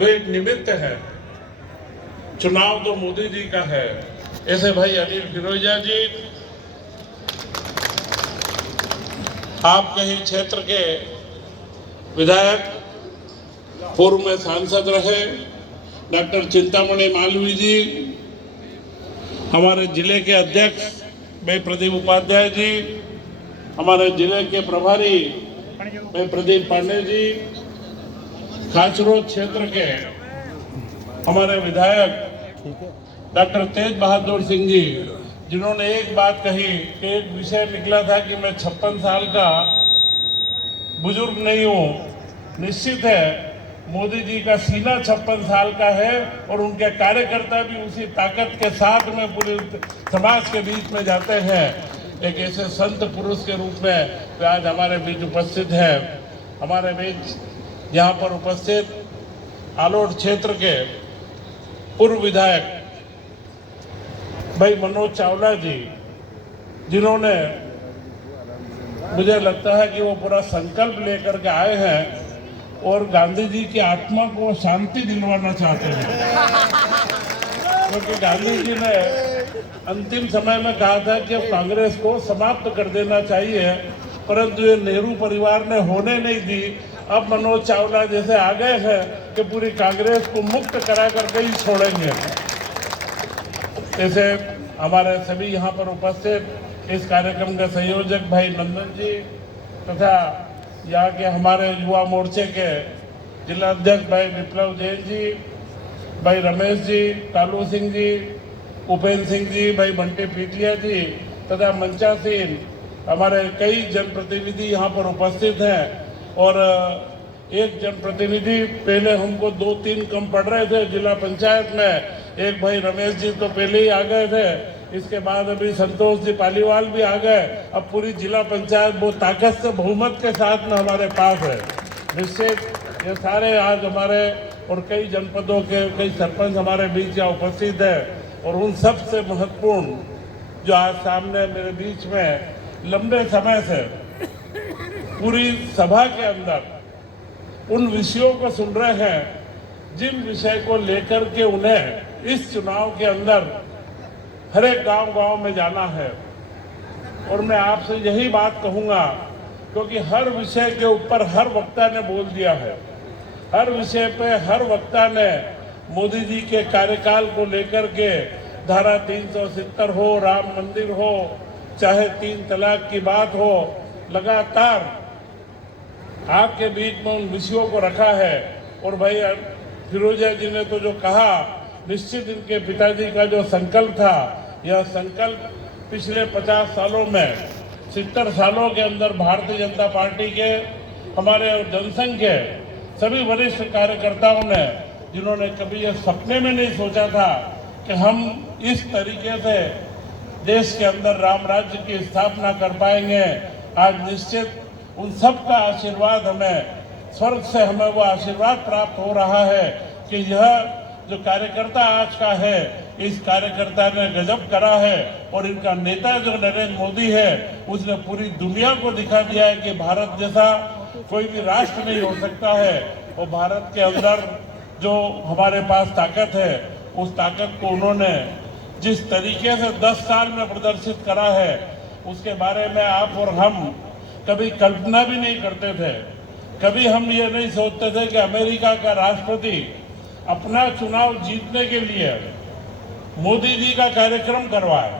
वो एक निमित्त है। चुनाव तो मोदी जी का है। ऐसे भाई अनिल फिरोजिया जी, आप कहीं क्षेत्र के विधायक, पूर्व में सांसद रहे। डॉक्टर चिंतामणि मालवीय जी, हमारे जिले के अध्यक्ष भाई प्रदीप उपाध्याय जी, हमारे जिले के प्रभारी भाई प्रदीप पांडे जी, खासरोड क्षेत्र के हमारे विधायक डॉक्टर तेज बहादुर सिंह जी, जिन्होंने एक बात कही कि एक विषय निकला था कि मैं 56 साल का बुजुर्ग नहीं हूँ। निश्चित है मोदी जी का सीना 56 साल का है और उनके कार्यकर्ता भी उसी ताकत के साथ में पूरे समाज के बीच में जाते हैं। एक ऐसे संत पुरुष के रूप में वे आज हमारे बीच उपस्थित है। हमारे बीच यहाँ पर उपस्थित आलोट क्षेत्र के पूर्व विधायक भाई मनोज चावला जी, जिन्होंने, मुझे लगता है कि वो पूरा संकल्प लेकर के आए हैं और गांधी जी की आत्मा को शांति दिलवाना चाहते हैं। क्योंकि गांधी जी ने अंतिम समय में कहा था कि अब कांग्रेस को समाप्त कर देना चाहिए, परंतु ये नेहरू परिवार ने होने नहीं दी। अब मनोज चावला जैसे आ गए हैं कि पूरी कांग्रेस को मुक्त करा करके ही छोड़ेंगे। जैसे हमारे सभी यहाँ पर उपस्थित इस कार्यक्रम के संयोजक भाई नंदन जी तथा यहाँ के हमारे युवा मोर्चे के जिला अध्यक्ष भाई विप्लव जैन जी, भाई रमेश जी, कालू सिंह जी, उपेंद्र सिंह जी, भाई बंटी पीटिया जी तथा मंचा सिंह, हमारे कई जनप्रतिनिधि यहाँ पर उपस्थित हैं। और एक जनप्रतिनिधि पहले हमको 2-3 कम पड़ रहे थे जिला पंचायत में, एक भाई रमेश जी तो पहले ही आ गए थे, इसके बाद अभी संतोष जी पालीवाल भी आ गए। अब पूरी जिला पंचायत बहुत ताकत से बहुमत के साथ में हमारे पास है। निश्चित ये सारे आज हमारे और कई जनपदों के कई सरपंच हमारे बीच यहाँ उपस्थित है। और उन सब से महत्वपूर्ण जो आज सामने मेरे बीच में लंबे समय से पूरी सभा के अंदर उन विषयों को सुन रहे हैं जिन विषय को लेकर के उन्हें इस चुनाव के अंदर हर एक गांव-गांव में जाना है। और मैं आपसे यही बात कहूंगा, क्योंकि हर विषय के ऊपर हर वक्ता ने बोल दिया है। हर विषय पे हर वक्ता ने मोदी जी के कार्यकाल को लेकर के, धारा 370 हो, राम मंदिर हो, चाहे 3 तलाक की बात हो, लगातार आपके बीच में उन विषयों को रखा है। और भाई फिरोजिया जी ने तो जो कहा, निश्चित इनके पिताजी का जो संकल्प था, यह संकल्प पिछले 50 सालों में, 70 सालों के अंदर भारतीय जनता पार्टी के, हमारे जनसंघ के सभी वरिष्ठ कार्यकर्ताओं ने, जिन्होंने कभी यह सपने में नहीं सोचा था कि हम इस तरीके से देश के अंदर राम राज्य की स्थापना कर पाएंगे, आज निश्चित उन सब का आशीर्वाद, हमें स्वर्ग से हमें वो आशीर्वाद प्राप्त हो रहा है कि यह जो कार्यकर्ता आज का है, इस कार्यकर्ता ने गजब करा है। और इनका नेता जो नरेंद्र मोदी है, उसने पूरी दुनिया को दिखा दिया है कि भारत जैसा कोई भी राष्ट्र नहीं हो सकता है। और भारत के अंदर जो हमारे पास ताकत है, उस ताकत को उन्होंने जिस तरीके से 10 साल में प्रदर्शित करा है, उसके बारे में आप और हम कभी कल्पना भी नहीं करते थे। कभी हम ये नहीं सोचते थे कि अमेरिका का राष्ट्रपति अपना चुनाव जीतने के लिए मोदी जी का कार्यक्रम करवाए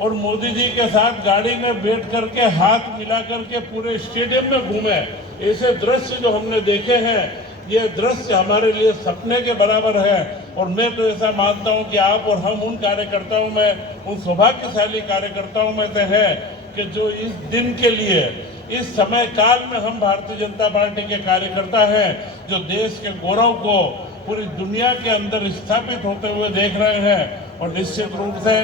और मोदी जी के साथ गाड़ी में बैठ करके हाथ मिला करके पूरे स्टेडियम में घूमे। ऐसे दृश्य जो हमने देखे हैं, ये दृश्य हमारे लिए सपने के बराबर है। और मैं तो ऐसा मानता हूं कि आप और हम उन कार्यकर्ताओं में, उन सौभाग्यशाली कार्यकर्ताओं में से हैं कि जो इस दिन के लिए, इस समय काल में हम भारतीय जनता पार्टी के कार्यकर्ता हैं, जो देश के गौरव को पूरी दुनिया के अंदर स्थापित होते हुए देख रहे हैं। और निश्चित रूप से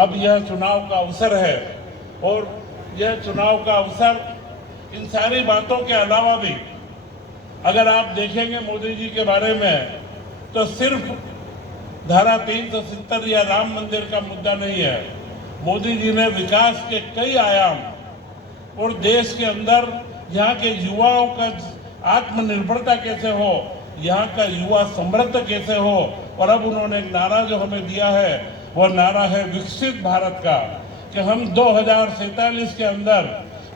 अब यह चुनाव का अवसर है। और यह चुनाव का अवसर इन सारी बातों के अलावा भी, अगर आप देखेंगे मोदी जी के बारे में, तो सिर्फ धारा 370 या राम मंदिर का मुद्दा नहीं है। मोदी जी ने विकास के कई आयाम और देश के अंदर यहाँ के युवाओं का आत्मनिर्भरता कैसे हो, यहाँ का युवा समृद्ध कैसे हो। और अब उन्होंने एक नारा जो हमें दिया है वो नारा है विकसित भारत का, कि हम 2047 के अंदर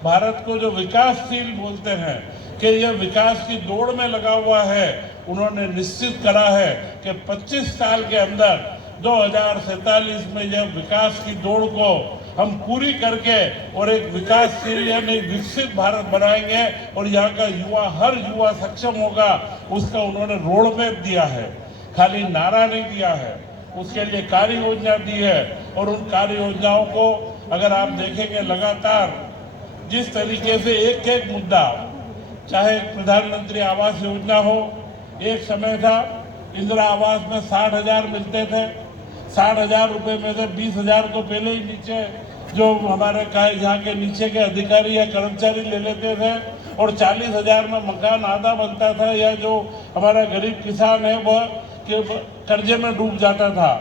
भारत को जो विकासशील बोलते हैं कि यह विकास की दौड़ में लगा हुआ है। उन्होंने निश्चित करा है कि 25 साल के अंदर 2047 में यह विकास की दौड़ को हम पूरी करके और एक विकासशील यानी विकसित भारत बनाएंगे और यहाँ का युवा, हर युवा सक्षम होगा। उसका उन्होंने रोड मैप दिया है, खाली नारा नहीं दिया है, उसके लिए कार्य योजना दी है। और उन कार्य योजनाओं को अगर आप देखेंगे लगातार जिस तरीके से एक एक मुद्दा, चाहे प्रधानमंत्री आवास योजना हो, एक समय था इंदिरा आवास में 60,000 मिलते थे, 60,000 रुपये में से 20,000 तो पहले ही नीचे जो हमारे यहाँ के नीचे के अधिकारी या कर्मचारी ले लेते थे और 40,000 में मकान आधा बनता था, या जो हमारा गरीब किसान है वह कर्जे में डूब जाता था।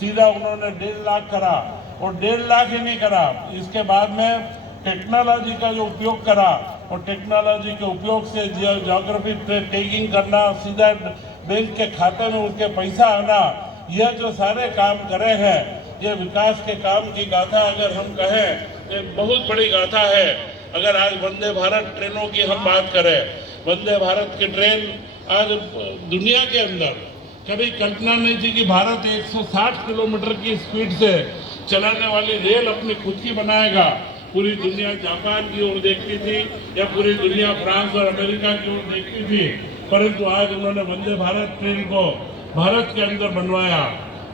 सीधा उन्होंने 1.5 लाख करा और 1.5 लाख ही नहीं करा, इसके बाद में टेक्नोलॉजी का जो उपयोग करा और टेक्नोलॉजी के उपयोग से ज्योग्राफी टैगिंग करना, सीधा बैंक के खाते में उसके पैसा आना, यह जो सारे काम करे हैं, ये विकास के काम की गाथा अगर हम कहें ये बहुत बड़ी गाथा है। अगर आज वंदे भारत ट्रेनों की हम बात करें, वंदे भारत की ट्रेन आज दुनिया के अंदर कभी कल्पना नहीं थी कि भारत 160 किलोमीटर की स्पीड से चलाने वाली रेल अपनी खुद की बनाएगा। पूरी दुनिया जापान की ओर देखती थी या पूरी दुनिया फ्रांस और अमेरिका की ओर देखती थी, परंतु आज उन्होंने वंदे भारत ट्रेन को भारत के अंदर बनवाया।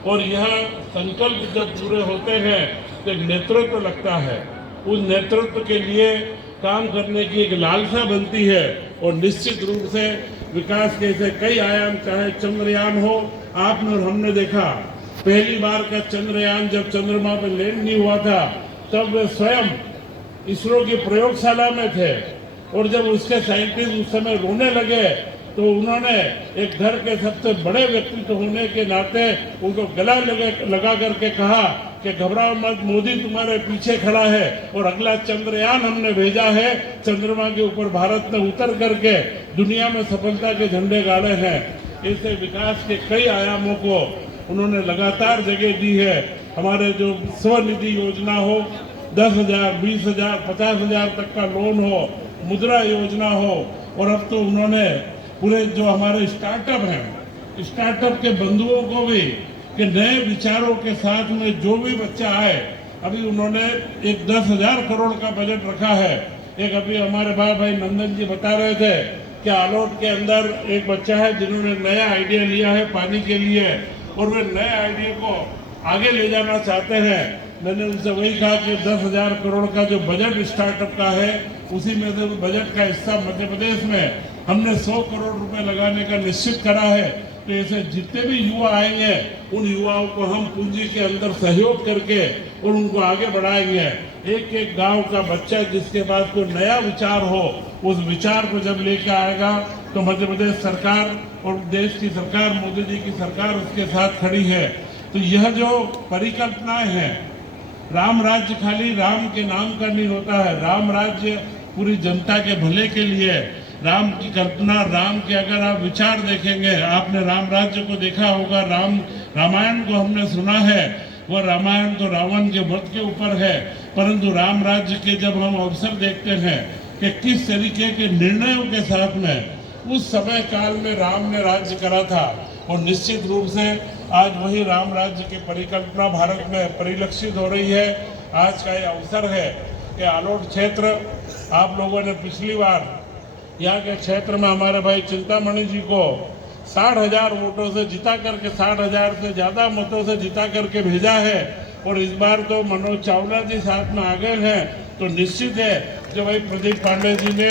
और यह संकल्प जब पूरे होते हैं तो एक नेतृत्व लगता है, उस नेतृत्व के लिए काम करने की एक लालसा बनती है। और निश्चित रूप से विकास के ऐसे कई आयाम, चाहे चंद्रयान हो, आपने और हमने देखा पहली बार का चंद्रयान जब चंद्रमा पर लैंड नहीं हुआ था तब वे स्वयं इसरो की प्रयोगशाला में थे और जब उसके साइंटिस्ट उस समय रोने लगे तो उन्होंने एक घर के सबसे बड़े व्यक्तित्व होने के नाते उनको गला लगा करके कहा कि घबराओ मत, मोदी तुम्हारे पीछे खड़ा है और अगला चंद्रयान हमने भेजा है, चंद्रमा के ऊपर भारत ने उतर करके दुनिया में सफलता के झंडे गाड़े हैं। ऐसे विकास के कई आयामों को उन्होंने लगातार जगह दी है। हमारे जो स्वनिधि योजना हो, 10,000, 20,000, 50,000 तक का लोन हो, मुद्रा योजना हो, और अब तो उन्होंने पूरे जो हमारे स्टार्टअप हैं, स्टार्टअप के बंधुओं को भी कि नए विचारों के साथ में जो भी बच्चा आए, अभी उन्होंने एक 10,000 करोड़ का बजट रखा है। एक अभी हमारे भाई नंदन जी बता रहे थे कि आलोट के अंदर एक बच्चा है जिन्होंने नया आइडिया लिया है पानी के लिए और वे नए आइडिया को आगे ले जाना चाहते हैं। मैंने उनसे वही कहा कि 10,000 करोड़ का जो बजट स्टार्टअप का है उसी में से बजट का हिस्सा मध्य प्रदेश में हमने 100 करोड़ रुपए लगाने का निश्चित करा है। तो ऐसे जितने भी युवा आएंगे उन युवाओं को हम पूंजी के अंदर सहयोग करके और उनको आगे बढ़ाएंगे। एक एक गांव का बच्चा जिसके पास कोई नया विचार हो, उस विचार को जब लेके आएगा तो मध्य प्रदेश सरकार और देश की सरकार, मोदी जी की सरकार उसके साथ खड़ी है। तो यह जो परिकल्पनाएं हैं, राम राज्य खाली राम के नाम का नहीं होता है, राम राज्य पूरी जनता के भले के लिए। राम की कल्पना, राम के अगर आप विचार देखेंगे, आपने राम राज्य को देखा होगा, रामायण को हमने सुना है, वह रामायण तो रावण के वध के ऊपर है, परंतु राम राज्य के जब हम अवसर देखते हैं कि किस तरीके के निर्णयों के साथ में उस समय काल में राम ने राज्य करा था, और निश्चित रूप से आज वही राम राज्य की परिकल्पना भारत में परिलक्षित हो रही है। आज का ये अवसर है कि आलोट क्षेत्र, आप लोगों ने पिछली बार यहाँ के क्षेत्र में हमारे भाई चिंतामणि जी को 60,000 वोटों से जिता करके, 60,000 से ज़्यादा मतों से जिता करके भेजा है, और इस बार तो मनोज चावला जी साथ में आ गए हैं। तो निश्चित है जो भाई प्रदीप पांडे जी ने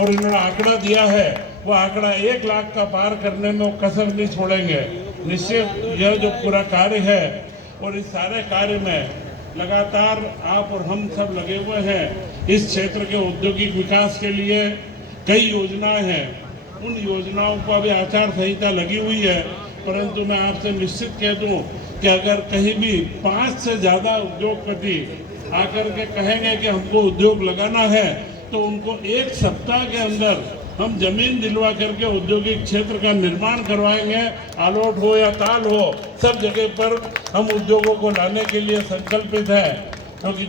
और इन्होंने आंकड़ा दिया है, वो आंकड़ा 1 लाख का पार करने में कसर नहीं छोड़ेंगे। निश्चित यह जो पूरा कार्य है, और इस सारे कार्य में लगातार आप और हम सब लगे हुए हैं। इस क्षेत्र के औद्योगिक विकास के लिए कई योजनाएं हैं, उन योजनाओं को अभी आचार संहिता लगी हुई है, परंतु मैं आपसे निश्चित कह दूं कि अगर कहीं भी 5 से ज़्यादा उद्योगपति आकर के कहेंगे कि हमको उद्योग लगाना है, तो उनको 1 सप्ताह के अंदर हम जमीन दिलवा करके औद्योगिक क्षेत्र का निर्माण करवाएंगे। आलोट हो या ताल हो, सब जगह पर हम उद्योगों को लाने के लिए संकल्पित है, क्योंकि